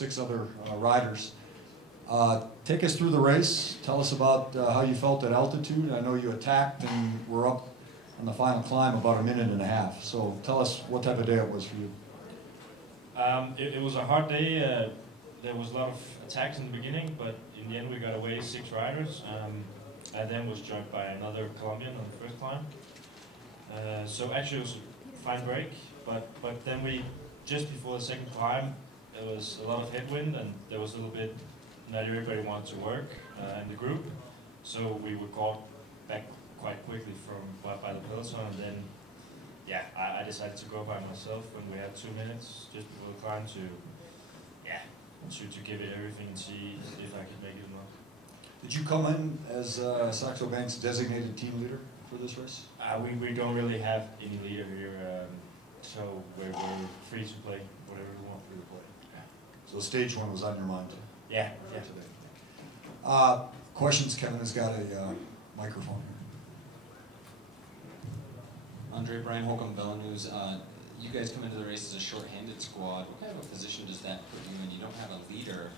6 other riders. Take us through the race. Tell us about how you felt at altitude. I know you attacked and were up on the final climb about 1.5 minutes. So tell us what type of day it was for you. It was a hard day. There was a lot of attacks in the beginning, but in the end we got away 6 riders. I then was joined by another Colombian on the first climb. So actually it was a fine break, but then just before the second climb, there was a lot of headwind and there was a little bit, not everybody wanted to work in the group. So we were called back quite quickly by the peloton, and then yeah, I decided to go by myself when we had 2 minutes just before the climb to give it everything and see if I could make it or not. Did you come in as Saxo Bank's designated team leader for this race? We don't really have any leader here, so we're free to play whatever we want. Free to play. Yeah. So stage 1 was on your mind yeah. today. Questions? Kevin has got a microphone here. Andre, Brian Holcomb, Bell News. You guys come into the race as a short-handed squad. What kind of a position does that put you in? You don't have a leader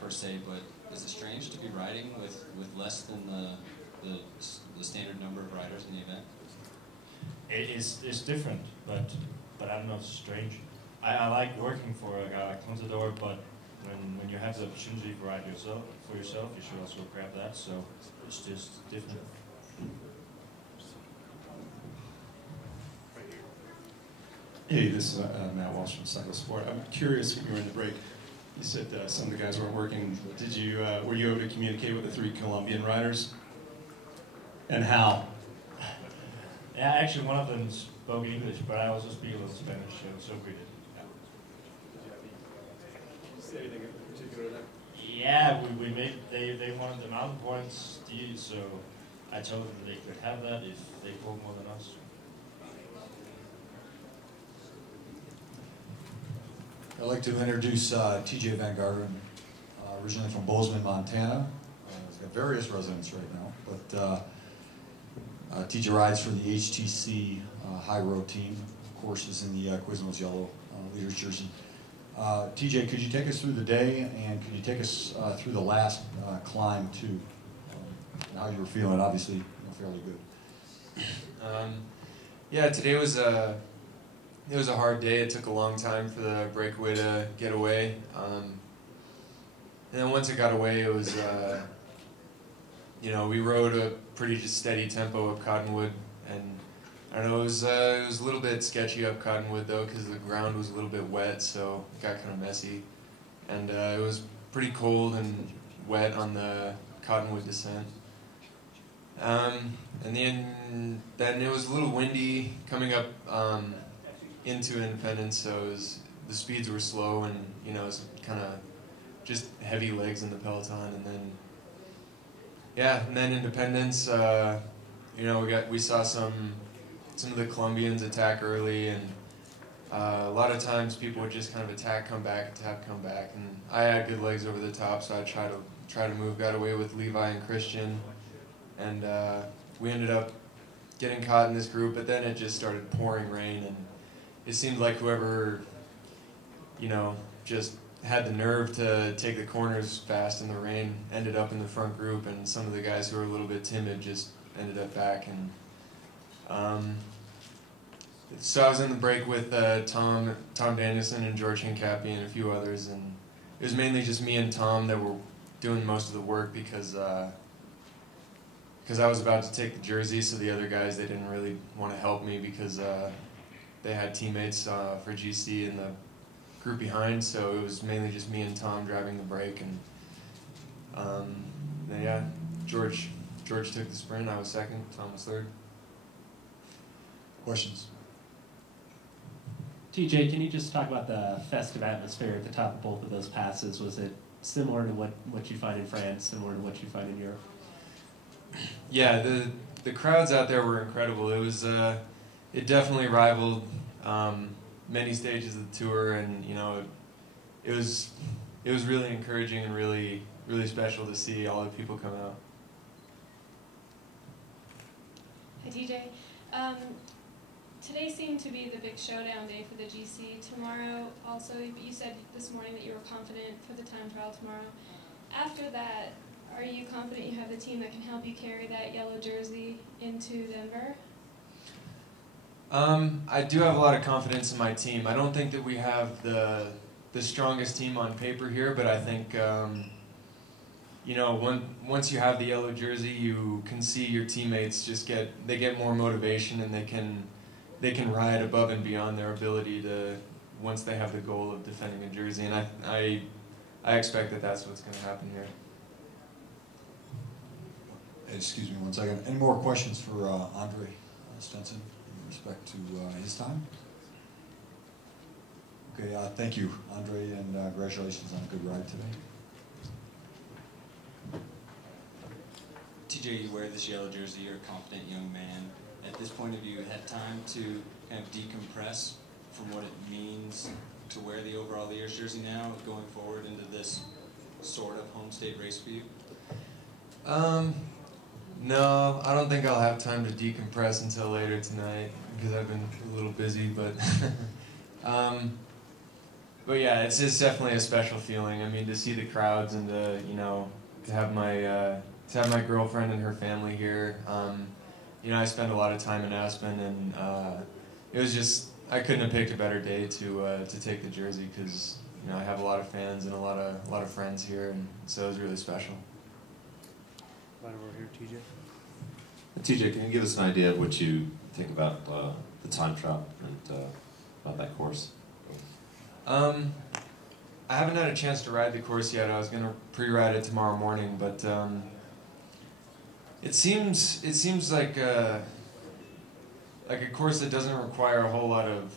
per se, but is it strange to be riding with less than the standard number of riders in the event? It's different, but I don't know if it's strange. I like working for a guy like Contador, but when you have the opportunity to ride for yourself, you should also grab that. So it's just different. Hey, this is Matt Walsh from Cyclosport. I'm curious, when you were in the break, you said some of the guys weren't working. Did you were you able to communicate with the 3 Colombian riders? And how? Yeah, actually one of them spoke English, but I also speak a little Spanish, so we did. Say anything in particular there? Yeah, they wanted the mountain points deal, so I told them they could have that if they pulled more than us. I'd like to introduce TJ Van Garderen, originally from Bozeman, Montana. He's got various residents right now, but TJ rides for the HTC High Road team. Of course, is in the Quiznos Yellow leaders jersey. TJ, could you take us through the day, and could you take us through the last climb too? And how you were feeling? Obviously, fairly good. Yeah, today was a hard day. It took a long time for the breakaway to get away, and then once it got away, it was we rode a pretty just steady tempo up Cottonwood, and I don't know, it was a little bit sketchy up Cottonwood though, because the ground was a little bit wet, so it got kind of messy, and it was pretty cold and wet on the Cottonwood descent. And then it was a little windy coming up into Independence, so the speeds were slow, and it was kind of just heavy legs in the peloton, and then Independence, we saw some of the Colombians attack early, and a lot of times people would just kind of attack, come back, and I had good legs over the top, so I try to move, got away with Levi and Christian, and we ended up getting caught in this group, but then it just started pouring rain, and it seemed like whoever, just had the nerve to take the corners fast in the rain ended up in the front group, and some of the guys who were a little bit timid just ended up back. And so I was in the break with Tom Danielson and George Hincapie and a few others, and it was mainly just me and Tom that were doing most of the work because I was about to take the jersey, so the other guys, they didn't really want to help me because they had teammates for GC in the group behind, so it was mainly just me and Tom driving the break, and then yeah, George took the sprint, I was second, Tom was third. Questions? TJ, can you just talk about the festive atmosphere at the top of both of those passes? Was it similar to what you find in France, similar to what you find in Europe? Yeah, the crowds out there were incredible. It was it definitely rivaled many stages of the tour, and it was really encouraging and really special to see all the people come out. Hi DJ. Today seemed to be the big showdown day for the GC. Tomorrow, also, you said this morning that you were confident for the time trial tomorrow. After that, are you confident you have the team that can help you carry that yellow jersey into Denver? I do have a lot of confidence in my team. I don't think that we have the strongest team on paper here, but I think you know, once you have the yellow jersey, you can see your teammates just get more motivation, and they can ride above and beyond their ability to, once they have the goal of defending a jersey, and I expect that that's what's going to happen here. Excuse me one second. Any more questions for Andre Stenson in respect to his time? Okay, thank you, Andre, and congratulations on a good ride today. TJ, you wear this yellow jersey, you're a confident young man. At this point, have you had time to kind of decompress from what it means to wear the overall leaders jersey now, going forward into this sort of home state race for you? No, I don't think I'll have time to decompress until later tonight because I've been a little busy, but but yeah, it's just definitely a special feeling. I mean, to see the crowds and to, you know, to have my girlfriend and her family here. You know, I spend a lot of time in Aspen, and it was just, I couldn't have picked a better day to take the jersey because, you know, I have a lot of fans and a lot of friends here, and so it was really special. Right over here, TJ. TJ, can you give us an idea of what you think about the time trial and about that course? I haven't had a chance to ride the course yet. I was gonna pre-ride it tomorrow morning, but it seems like a course that doesn't require a whole lot of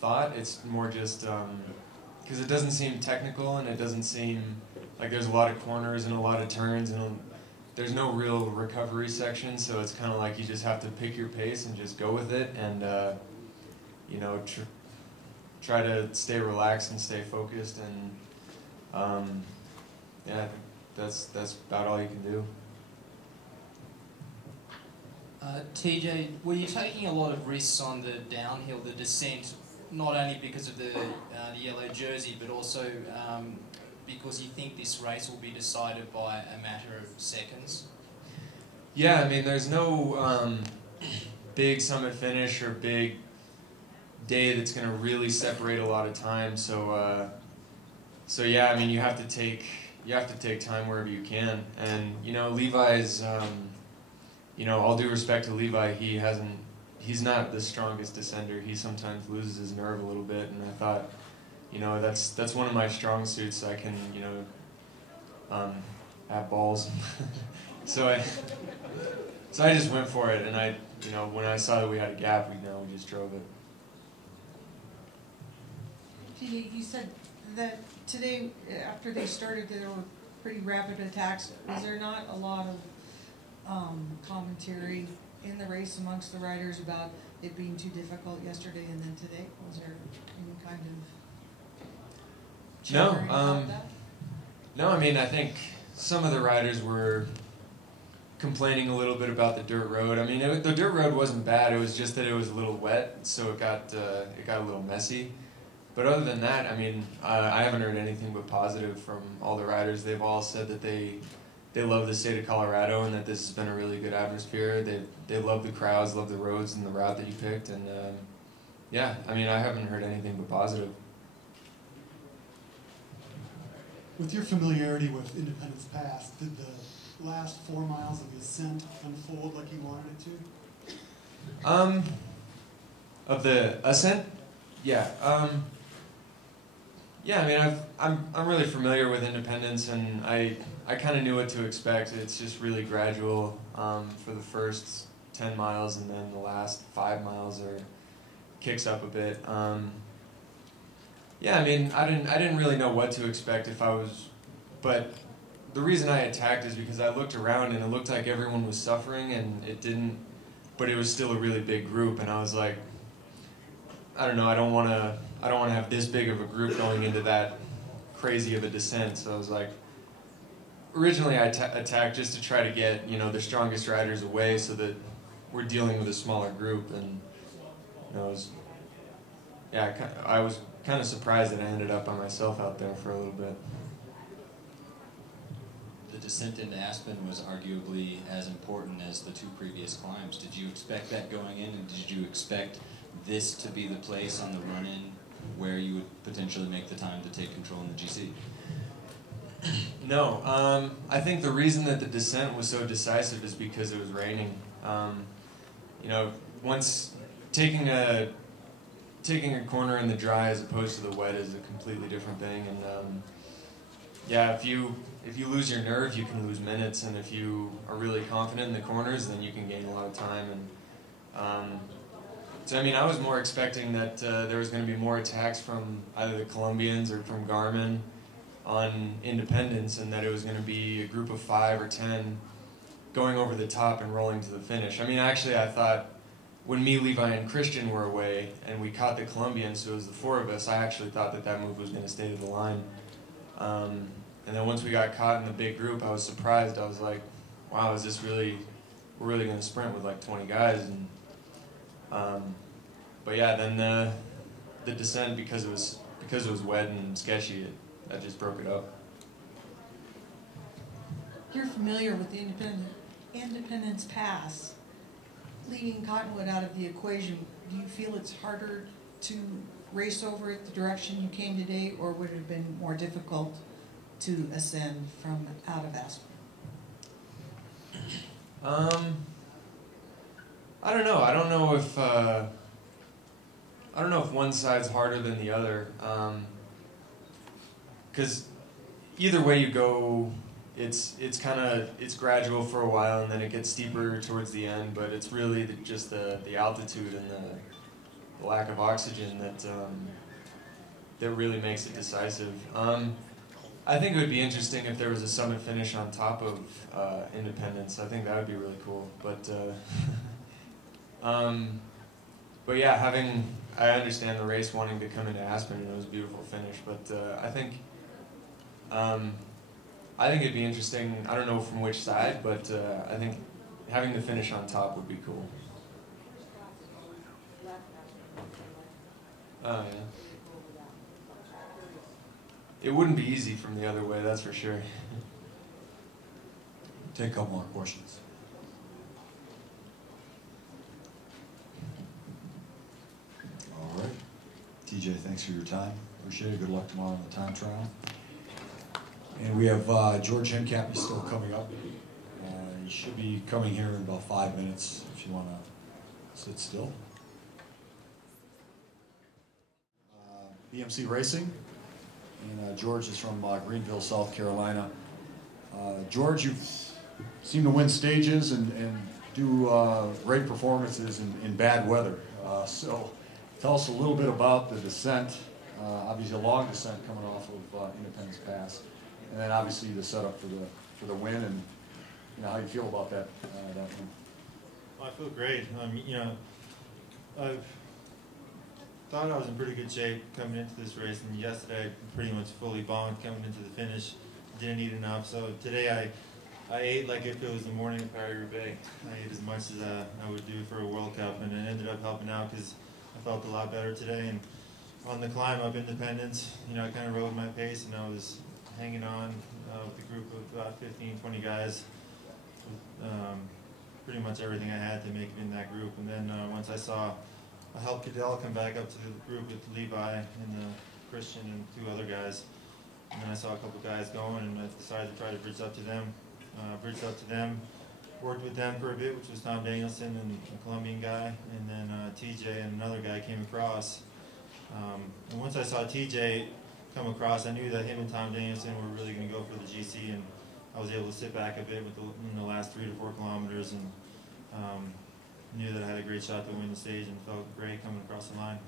thought. It's more just because it doesn't seem technical, and it doesn't seem like there's a lot of corners and a lot of turns, and there's no real recovery section. So it's kind of like you just have to pick your pace and just go with it, and you know, try to stay relaxed and stay focused, and yeah, that's about all you can do. TJ, were you taking a lot of risks on the downhill, the descent, not only because of the yellow jersey, but also because you think this race will be decided by a matter of seconds? Yeah, I mean, there's no big summit finish or big day that's going to really separate a lot of time. So yeah, I mean, you have to take time wherever you can. And you know, Levi's, you know, all due respect to Levi, he's not the strongest descender. He sometimes loses his nerve a little bit, and I thought, you know, that's one of my strong suits. I can, you know, have balls. so I just went for it, and you know, when I saw that we had a gap, we just drove it. You said that today, after they started, there were pretty rapid attacks. Was there not a lot of commentary in the race amongst the riders about it being too difficult yesterday and then today? Was there any kind of chattering about that? No, I mean, I think some of the riders were complaining a little bit about the dirt road. I mean, the dirt road wasn't bad. It was just that it was a little wet, so it got a little messy. But other than that, I mean, I haven't heard anything but positive from all the riders. They've all said that they love the state of Colorado and that this has been a really good atmosphere. They love the crowds, love the roads and the route that you picked. And yeah, I mean, I haven't heard anything but positive. With your familiarity with Independence Pass, did the last 4 miles of the ascent unfold like you wanted it to? Of the ascent? Yeah. Yeah, I mean, I'm really familiar with Independence, and I kind of knew what to expect. It's just really gradual for the first 10 miles, and then the last 5 miles kicks up a bit. Yeah, I mean, I didn't really know what to expect but the reason I attacked is because I looked around and it looked like everyone was suffering, and but it was still a really big group, and I was like, I don't know, I don't want to have this big of a group going into that crazy of a descent. So I was like, originally I attacked just to try to get, you know, the strongest riders away so that we're dealing with a smaller group. And it was, yeah, I was kind of surprised that I ended up by myself out there for a little bit. The descent into Aspen was arguably as important as the two previous climbs. Did you expect that going in, and did you expect this to be the place on the run-in where you would potentially make the time to take control in the GC? No, I think the reason that the descent was so decisive is because it was raining. You know, once taking a corner in the dry as opposed to the wet is a completely different thing. And yeah, if you lose your nerve, you can lose minutes, and if you are really confident in the corners, then you can gain a lot of time. And so I mean, I was more expecting that there was going to be more attacks from either the Colombians or from Garmin on Independence, and that it was going to be a group of 5 or 10 going over the top and rolling to the finish. I mean, actually, I thought when me, Levi, and Christian were away and we caught the Colombians, so it was the 4 of us, I actually thought that move was going to stay to the line. And then once we got caught in the big group, I was surprised. I was like, wow, is this really, we're really going to sprint with like 20 guys? And but yeah, then the descent, because it was wet and sketchy, that just broke it up. You're familiar with the Independence Pass. Leaving Cottonwood out of the equation, do you feel it's harder to race over it the direction you came today, or would it have been more difficult to ascend from out of Aspen? I don't know. I don't know if one side's harder than the other. Because either way you go, it's gradual for a while, and then it gets steeper towards the end. But it's really just the altitude and the lack of oxygen that really makes it decisive. I think it would be interesting if there was a summit finish on top of Independence. I think that would be really cool. But yeah, I understand the race wanting to come into Aspen, and it was a beautiful finish. But I think it'd be interesting. I don't know from which side, but I think having the finish on top would be cool. Oh yeah. It wouldn't be easy from the other way, that's for sure. Take a couple more questions. All right. TJ, thanks for your time. Appreciate it. Good luck tomorrow on the time trial. And we have George Hincapie still coming up. He should be coming here in about 5 minutes if you want to sit still. BMC Racing. And George is from Greenville, South Carolina. George, you seem to win stages and do great performances in bad weather. So tell us a little bit about the descent, obviously a long descent coming off of Independence Pass, and then obviously the setup for the win, and you know, how you feel about that win. Well, I feel great. You know, I've thought I was in pretty good shape coming into this race, and yesterday I pretty much fully bombed coming into the finish. Didn't eat enough, so today I ate like if it was the morning of Paris-Roubaix. I ate as much as I would do for a World Cup, and it ended up helping out because I felt a lot better today. And on the climb up Independence, you know, I kind of rode my pace, and I was hanging on with a group of about 15, 20 guys with pretty much everything I had to make it in that group. And then once I saw I helped Cadell come back up to the group with Levi and Christian and 2 other guys. And then I saw a couple guys going, and I decided to try to bridge up to them. Worked with them for a bit, which was Tom Danielson and a Colombian guy, and then TJ and another guy came across. And once I saw TJ come across, I knew that him and Tom Danielson were really going to go for the GC, and I was able to sit back a bit in the last 3 to 4 kilometers, and knew that I had a great shot to win the stage, and felt great coming across the line.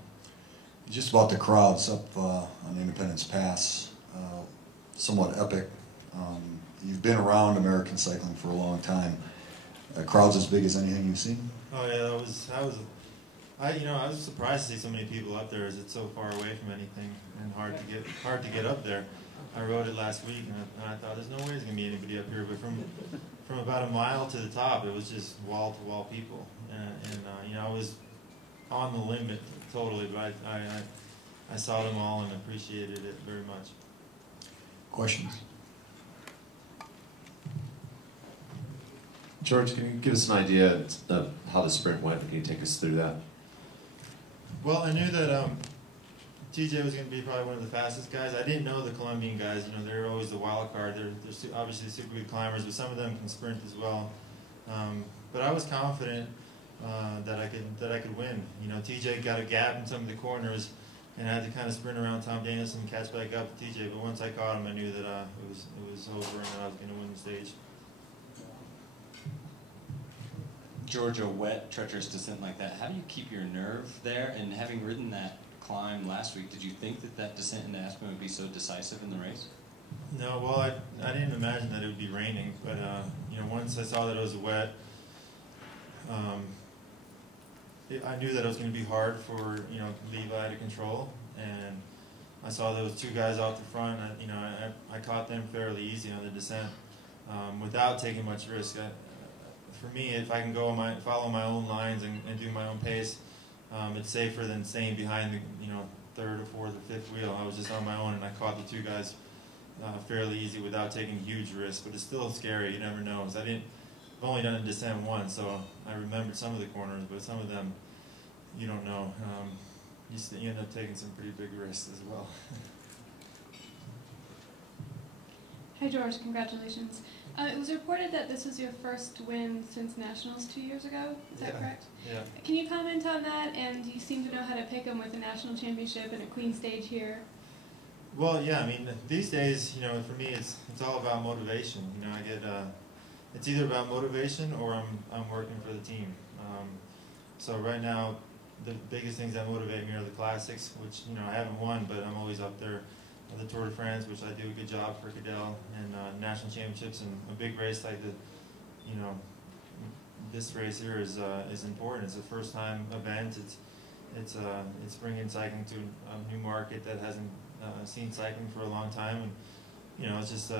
Just about the crowds up on Independence Pass, somewhat epic. You've been around American cycling for a long time. Crowds as big as anything you've seen? Oh yeah, I was surprised to see so many people up there, as it's so far away from anything and hard to get up there. I rode it last week, and I thought there's no way there's gonna be anybody up here, but from about a mile to the top, it was just wall to wall people, and you know, on the limit totally, but I saw them all and appreciated it very much. Questions? George, can you give us an idea of how the sprint went? Can you take us through that? Well, I knew that TJ was going to be probably one of the fastest guys. I didn't know the Colombian guys. You know, they're always the wild card. They're obviously super good climbers, but some of them can sprint as well. But I was confident that I could win. You know, TJ got a gap in some of the corners, and I had to kind of sprint around Tom Danielson and catch back up to TJ. But once I caught him, I knew that it was over and that I was going to win the stage. George, a wet, treacherous descent like that, how do you keep your nerve there? And having ridden that climb last week, did you think that that descent into Aspen would be so decisive in the race? No, well, I didn't imagine that it would be raining, but you know, once I saw that it was wet, I knew that it was going to be hard for Levi to control, and I saw those two guys out the front. I caught them fairly easy on the descent without taking much risk. For me, if I can follow my own lines and do my own pace, it's safer than staying behind the third or fourth or fifth wheel. I was just on my own, and I caught the two guys fairly easy without taking huge risks. But it's still scary. You never know. I've only done a descent once, so I remembered some of the corners, but some of them you don't know. You end up taking some pretty big risks as well. Hi George, congratulations. It was reported that this was your first win since Nationals 2 years ago. Is that correct? Yeah. Can you comment on that? And you seem to know how to pick them with a national championship and a Queen stage here. Well, yeah. I mean, these days, for me, it's all about motivation. I get it's either about motivation or I'm working for the team. So right now, the biggest things that motivate me are the classics, which I haven't won, but I'm always up there. The Tour de France, which I do a good job for Cadel, and national championships, and a big race like this race here is important. It's a first time event. It's bringing cycling to a new market that hasn't seen cycling for a long time, and it's just